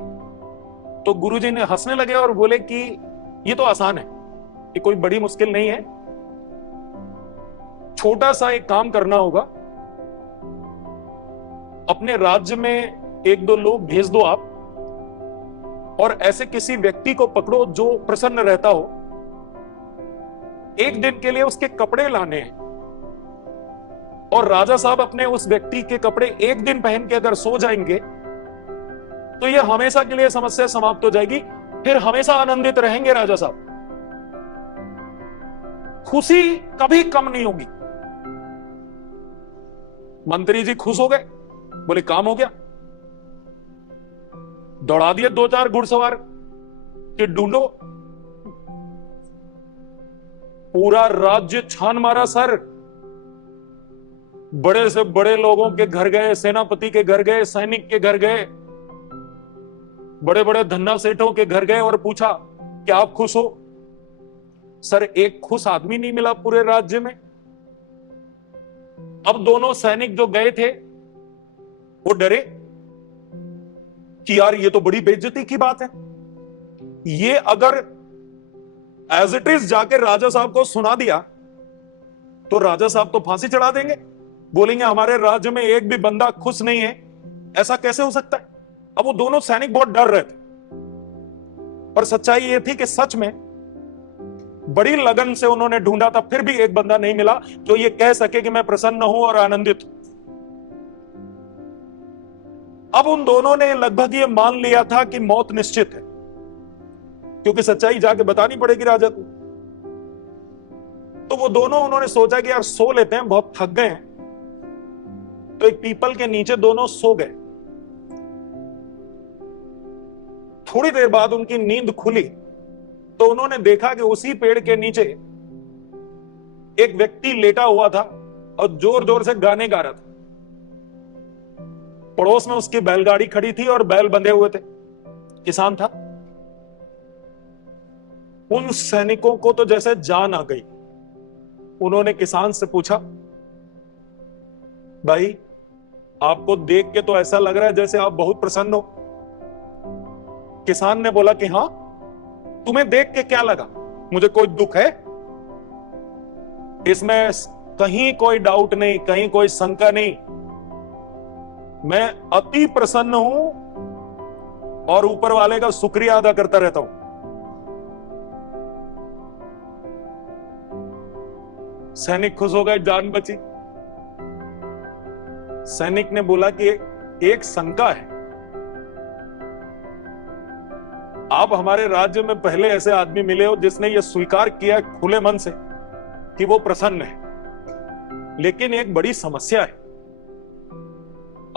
तो गुरुजी ने हंसने लगे और बोले कि ये तो आसान है, ये कोई बड़ी मुश्किल नहीं है, छोटा सा एक काम करना होगा, अपने राज्य में 1-2 लोग भेज दो आप, और ऐसे किसी व्यक्ति को पकड़ो जो प्रसन्न रहता हो, एक दिन के लिए उसके कपड़े लाने हैं, और राजा साहब अपने उस व्यक्ति के कपड़े एक दिन पहन के अगर सो जाएंगे, तो ये हमेशा के लिए समस्या समाप्त हो जाएगी, फिर हमेशा आनंदित रहेंगे राजा साहब, खुशी कभी कम नहीं होगी। मंत्री जी खुश हो गए, बोले काम हो गया। दौड़ा दिए 2-4 घुड़सवार कि ढूंढो, पूरा राज्य छान मारा सर, बड़े से बड़े लोगों के घर गए, सेनापति के घर गए, सैनिक के घर गए, बड़े बड़े धन्ना सेठों के घर गए, और पूछा क्या आप खुश हो? सर एक खुश आदमी नहीं मिला पूरे राज्य में। अब दोनों सैनिक जो गए थे वो डरे कि यार ये तो बड़ी बेइज्जती की बात है, ये अगर एज इट इज जाके राजा साहब को सुना दिया तो राजा साहब तो फांसी चढ़ा देंगे, बोलेंगे हमारे राज्य में एक भी बंदा खुश नहीं है, ऐसा कैसे हो सकता है। अब वो दोनों सैनिक बहुत डर रहे थे, और सच्चाई ये थी कि सच में बड़ी लगन से उन्होंने ढूंढा था, फिर भी एक बंदा नहीं मिला जो ये कह सके कि मैं प्रसन्न हूं और आनंदित हूं। अब उन दोनों ने लगभग ये मान लिया था कि मौत निश्चित है, क्योंकि सच्चाई जाके बतानी पड़ेगी राजा को। तो वो दोनों, उन्होंने सोचा कि यार सो लेते हैं, बहुत थक गए हैं। तो एक पीपल के नीचे दोनों सो गए। थोड़ी देर बाद उनकी नींद खुली तो उन्होंने देखा कि उसी पेड़ के नीचे एक व्यक्ति लेटा हुआ था और जोर जोर से गाने गा रहा था। पड़ोस में उसकी बैलगाड़ी खड़ी थी और बैल बंधे हुए थे, किसान था। उन सैनिकों को तो जैसे जान आ गई। उन्होंने किसान से पूछा, भाई आपको देख के तो ऐसा लग रहा है जैसे आप बहुत प्रसन्न हो। किसान ने बोला कि हाँ, तुम्हें देख के क्या लगा, मुझे कोई दुख है? इसमें कहीं कोई डाउट नहीं, कहीं कोई शंका नहीं। मैं अति प्रसन्न हूं और ऊपर वाले का शुक्रिया अदा करता रहता हूं। सैनिक खुश हो गए, जान बची। सैनिक ने बोला कि एक शंका है, आप हमारे राज्य में पहले ऐसे आदमी मिले हो जिसने यह स्वीकार किया खुले मन से कि वो प्रसन्न है, लेकिन एक बड़ी समस्या है,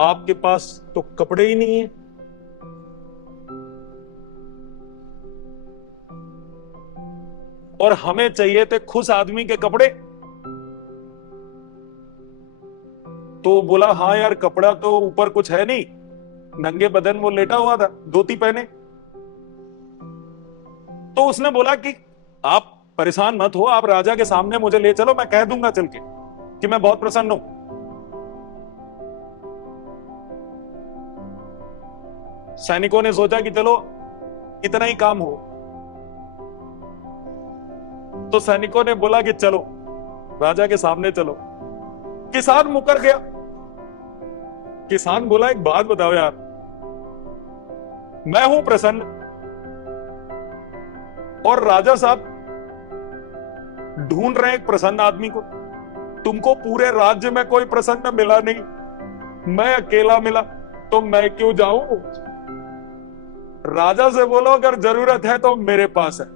आपके पास तो कपड़े ही नहीं है। और हमें चाहिए थे खुश आदमी के कपड़े। तो बोला, हाँ यार, कपड़ा तो ऊपर कुछ है नहीं, नंगे बदन वो लेटा हुआ था, धोती पहने। तो उसने बोला कि आप परेशान मत हो, आप राजा के सामने मुझे ले चलो, मैं कह दूंगा चल के कि मैं बहुत प्रसन्न हूं। सैनिकों ने सोचा कि चलो इतना ही काम हो। तो सैनिकों ने बोला कि चलो राजा के सामने चलो। किसान मुकर गया। किसान बोला, एक बात बताओ यार, मैं हूं प्रसन्न और राजा साहब ढूंढ रहे हैं एक प्रसन्न आदमी को। तुमको पूरे राज्य में कोई प्रसन्न मिला नहीं, मैं अकेला मिला, तो मैं क्यों जाऊं? राजा से बोलो अगर जरूरत है तो मेरे पास है।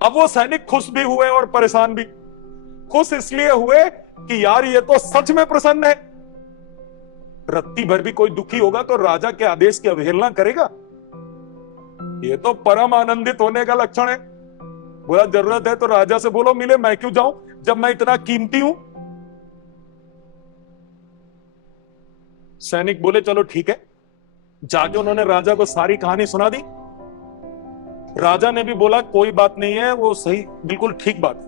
अब वो सैनिक खुश भी हुए और परेशान भी। खुश इसलिए हुए कि यार ये तो सच में प्रसन्न है। रत्ती भर भी कोई दुखी होगा तो राजा के आदेश की अवहेलना करेगा? ये तो परम आनंदित होने का लक्षण है। बोला, जरूरत है तो राजा से बोलो मिले, मैं क्यों जाऊं जब मैं इतना कीमती हूं। सैनिक बोले, चलो ठीक है। जाके उन्होंने राजा को सारी कहानी सुना दी। राजा ने भी बोला, कोई बात नहीं है, वो सही, बिल्कुल ठीक बात।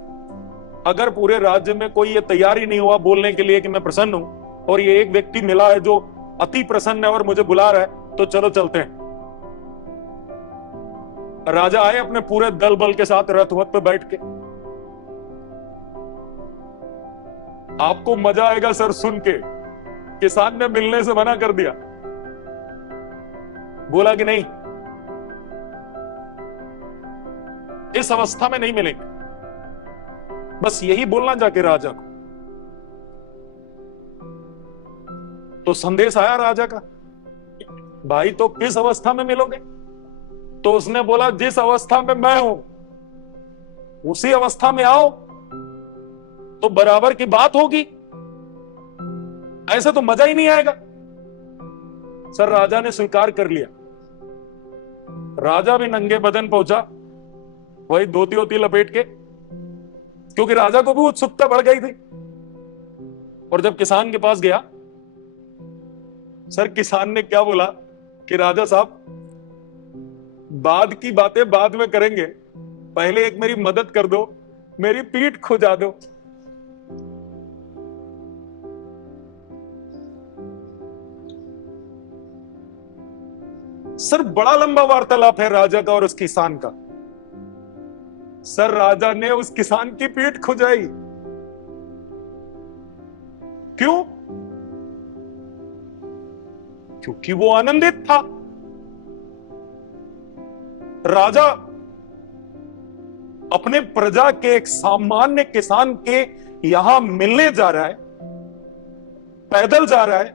अगर पूरे राज्य में कोई ये तैयार ही नहीं हुआ बोलने के लिए कि मैं प्रसन्न हूं, और ये एक व्यक्ति मिला है जो अति प्रसन्न है और मुझे बुला रहा है, तो चलो चलते हैं। राजा आए अपने पूरे दल बल के साथ रथ वथ पे बैठ के। आपको मजा आएगा सर सुन के। किसान ने मिलने से मना कर दिया, बोला कि नहीं, इस अवस्था में नहीं मिलेंगे। बस यही बोलना जाके राजा को। तो संदेश आया राजा का, भाई तो किस अवस्था में मिलोगे? तो उसने बोला, जिस अवस्था में मैं हूं उसी अवस्था में आओ तो बराबर की बात होगी, ऐसे तो मजा ही नहीं आएगा। सर राजा ने स्वीकार कर लिया। राजा भी नंगे बदन पहुंचा, वही धोती वोती लपेट के, क्योंकि राजा को भी उत्सुकता बढ़ गई थी। और जब किसान के पास गया, सर किसान ने क्या बोला कि राजा साहब बाद की बातें बाद में करेंगे, पहले एक मेरी मदद कर दो, मेरी पीठ खुजा दो। सर बड़ा लंबा वार्तालाप है राजा का और उस किसान का। सर राजा ने उस किसान की पीठ खुजाई। क्यों? क्योंकि वो आनंदित था। राजा अपने प्रजा के एक सामान्य किसान के यहां मिलने जा रहा है, पैदल जा रहा है,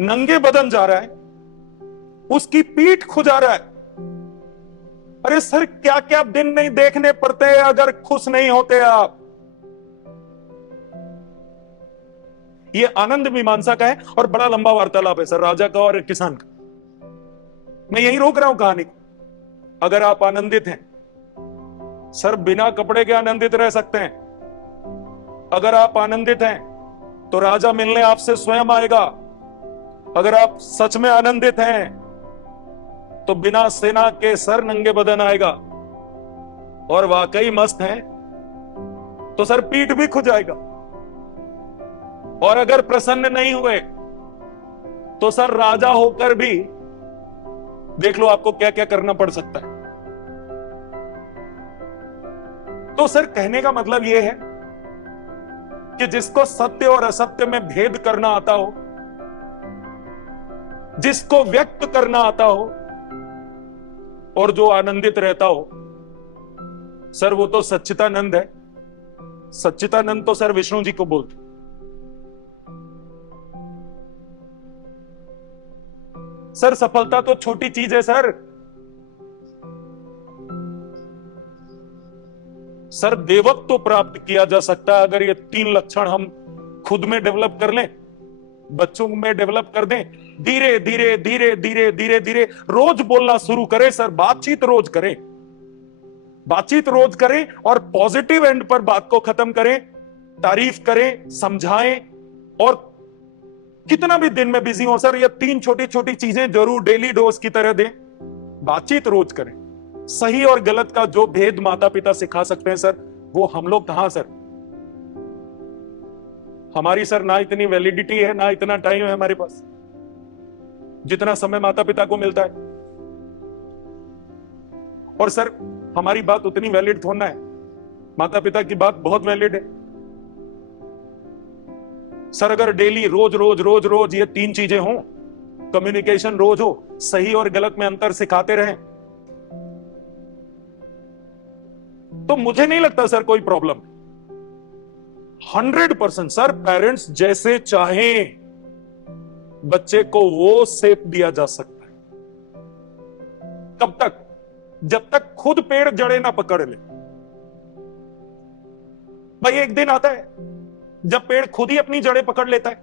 नंगे बदन जा रहा है, उसकी पीठ खुजा रहा है। अरे सर क्या क्या दिन नहीं देखने पड़ते अगर खुश नहीं होते आप। ये आनंद मीमांसा का है और बड़ा लंबा वार्तालाप है सर राजा का और किसान का। मैं यही रोक रहा हूं कहानी को। अगर आप आनंदित हैं, सर बिना कपड़े के आनंदित रह सकते हैं। अगर आप आनंदित हैं तो राजा मिलने आपसे स्वयं आएगा। अगर आप सच में आनंदित हैं तो बिना सेना के सर नंगे बदन आएगा। और वाकई मस्त हैं तो सर पीठ भी खुजाएगा। और अगर प्रसन्न नहीं हुए तो सर राजा होकर भी देख लो आपको क्या क्या करना पड़ सकता है। तो सर कहने का मतलब यह है कि जिसको सत्य और असत्य में भेद करना आता हो, जिसको व्यक्त करना आता हो और जो आनंदित रहता हो, सर वो तो सच्चिदानंद है। सच्चिदानंद तो सर विष्णु जी को बोलते। सर सफलता तो छोटी चीज है सर। सर देवत्व तो प्राप्त किया जा सकता है अगर ये 3 लक्षण हम खुद में डेवलप कर लें, बच्चों में डेवलप कर दें। धीरे धीरे धीरे धीरे धीरे धीरे रोज बोलना शुरू करें सर, बातचीत रोज करें, बातचीत रोज करें और पॉजिटिव एंड पर बात को खत्म करें, तारीफ करें, समझाएं। और कितना भी दिन में बिजी हो सर, ये 3 छोटी छोटी चीजें जरूर डेली डोज की तरह दें। बातचीत रोज करें। सही और गलत का जो भेद माता पिता सिखा सकते हैं सर, वो हम लोग कहां सर। हमारी सर ना इतनी वैलिडिटी है, ना इतना टाइम है हमारे पास जितना समय माता पिता को मिलता है। और सर हमारी बात उतनी वैलिड थोड़ा है, माता पिता की बात बहुत वैलिड है। सर अगर डेली रोज रोज रोज रोज ये 3 चीजें हों, कम्युनिकेशन रोज हो, सही और गलत में अंतर सिखाते रहें, तो मुझे नहीं लगता सर कोई प्रॉब्लम। 100% सर पेरेंट्स जैसे चाहें बच्चे को वो शेप दिया जा सकता है। कब तक? जब तक खुद पेड़ जड़े ना पकड़ ले। भाई एक दिन आता है जब पेड़ खुद ही अपनी जड़ें पकड़ लेता है,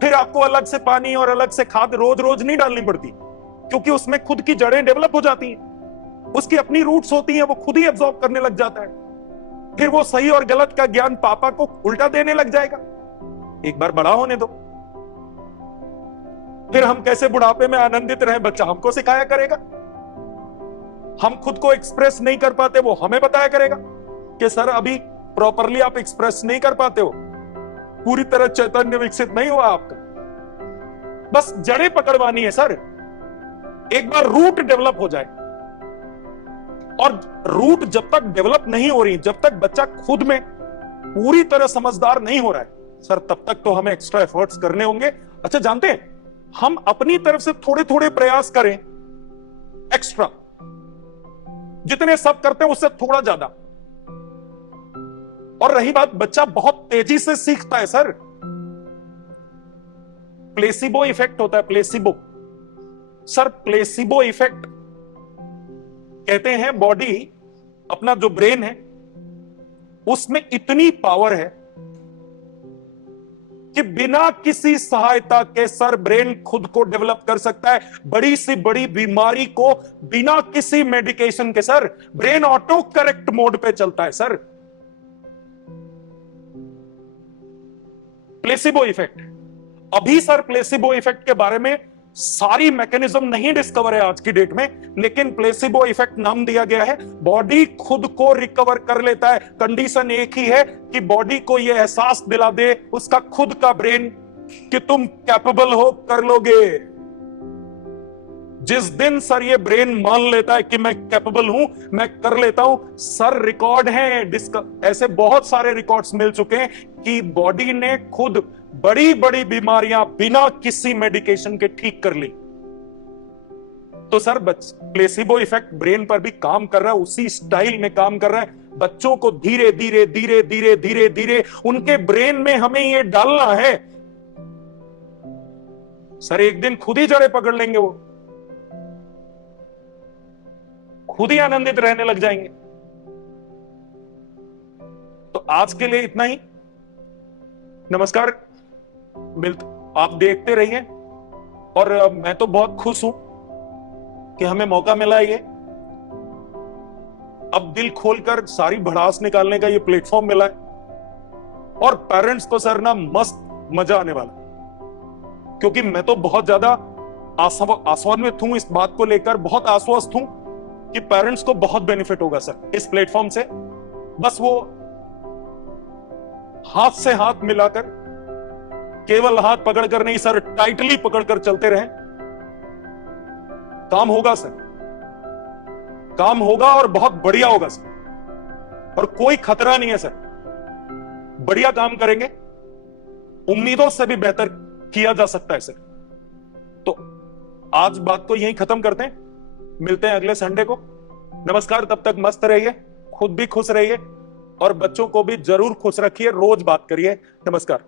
फिर आपको अलग से पानी और अलग से खाद रोज रोज नहीं डालनी पड़ती, क्योंकि उसमें खुद की जड़ें डेवलप हो जाती हैं, उसकी अपनी रूट्स होती हैं, वो खुद ही एब्जॉर्ब करने लग जाता है। फिर वो सही और गलत का ज्ञान पापा को उल्टा देने लग जाएगा। एक बार बड़ा होने दो, फिर हम कैसे बुढ़ापे में आनंदित रहे बच्चा हमको सिखाया करेगा। हम खुद को एक्सप्रेस नहीं कर पाते, वो हमें बताया करेगा कि सर अभी प्रॉपरली आप एक्सप्रेस नहीं कर पाते हो, पूरी तरह चैतन्य विकसित नहीं हुआ आपका। बस जड़ें पकड़वानी है सर, एक बार रूट डेवलप हो जाए। और रूट जब तक डेवलप नहीं हो रही, जब तक बच्चा खुद में पूरी तरह समझदार नहीं हो रहा है सर, तब तक तो हमें एक्स्ट्रा एफर्ट्स करने होंगे। अच्छा जानते हैं, हम अपनी तरफ से थोड़े थोड़े प्रयास करें एक्स्ट्रा, जितने सब करते हैं उससे थोड़ा ज्यादा। और रही बात, बच्चा बहुत तेजी से सीखता है सर। प्लेसिबो इफेक्ट होता है, प्लेसिबो। सर प्लेसिबो इफेक्ट कहते हैं बॉडी, अपना जो ब्रेन है उसमें इतनी पावर है कि बिना किसी सहायता के सर ब्रेन खुद को डेवलप कर सकता है। बड़ी से बड़ी बीमारी को बिना किसी मेडिकेशन के sir brain auto correct mode पे चलता है सर। प्लेसिबो इफेक्ट, अभी सर प्लेसिबो इफेक्ट के बारे में सारी मैकेनिज्म नहीं डिस्कवर है आज की डेट में, लेकिन प्लेसिबो इफेक्ट नाम दिया गया है। बॉडी खुद को रिकवर कर लेता है। कंडीशन एक ही है कि बॉडी को यह एहसास दिला दे उसका खुद का ब्रेन कि तुम कैपेबल हो, कर लोगे। जिस दिन सर ये ब्रेन मान लेता है कि मैं कैपेबल हूं, मैं कर लेता हूं, सर रिकॉर्ड है, ऐसे बहुत सारे रिकॉर्ड्स मिल चुके हैं कि बॉडी ने खुद बड़ी बड़ी बीमारियां बिना किसी मेडिकेशन के ठीक कर ली। तो सर प्लेसिबो इफेक्ट ब्रेन पर भी काम कर रहा है, उसी स्टाइल में काम कर रहा है। बच्चों को धीरे धीरे धीरे धीरे धीरे धीरे उनके ब्रेन में हमें ये डालना है। सर एक दिन खुद ही जड़ें पकड़ लेंगे, वो खुद ही आनंदित रहने लग जाएंगे। तो आज के लिए इतना ही। नमस्कार, आप देखते रहिए। और मैं तो बहुत खुश हूं कि हमें मौका मिला ये, अब दिल खोलकर सारी भड़ास निकालने का ये प्लेटफॉर्म मिला है। और पेरेंट्स को सर ना मस्त मजा आने वाला, क्योंकि मैं तो बहुत ज्यादा आश्वान्वित हूं इस बात को लेकर, बहुत आश्वस्त हूं कि पेरेंट्स को बहुत बेनिफिट होगा सर इस प्लेटफॉर्म से। बस वो हाथ से हाथ मिलाकर, केवल हाथ पकड़कर नहीं सर, टाइटली पकड़कर चलते रहें। काम होगा सर, काम होगा और बहुत बढ़िया होगा सर, और कोई खतरा नहीं है सर। बढ़िया काम करेंगे, उम्मीदों से भी बेहतर किया जा सकता है सर। तो आज बात को यहीं खत्म करते हैं, मिलते हैं अगले संडे को। नमस्कार, तब तक मस्त रहिए, खुद भी खुश रहिए और बच्चों को भी जरूर खुश रखिए, रोज बात करिए। नमस्कार।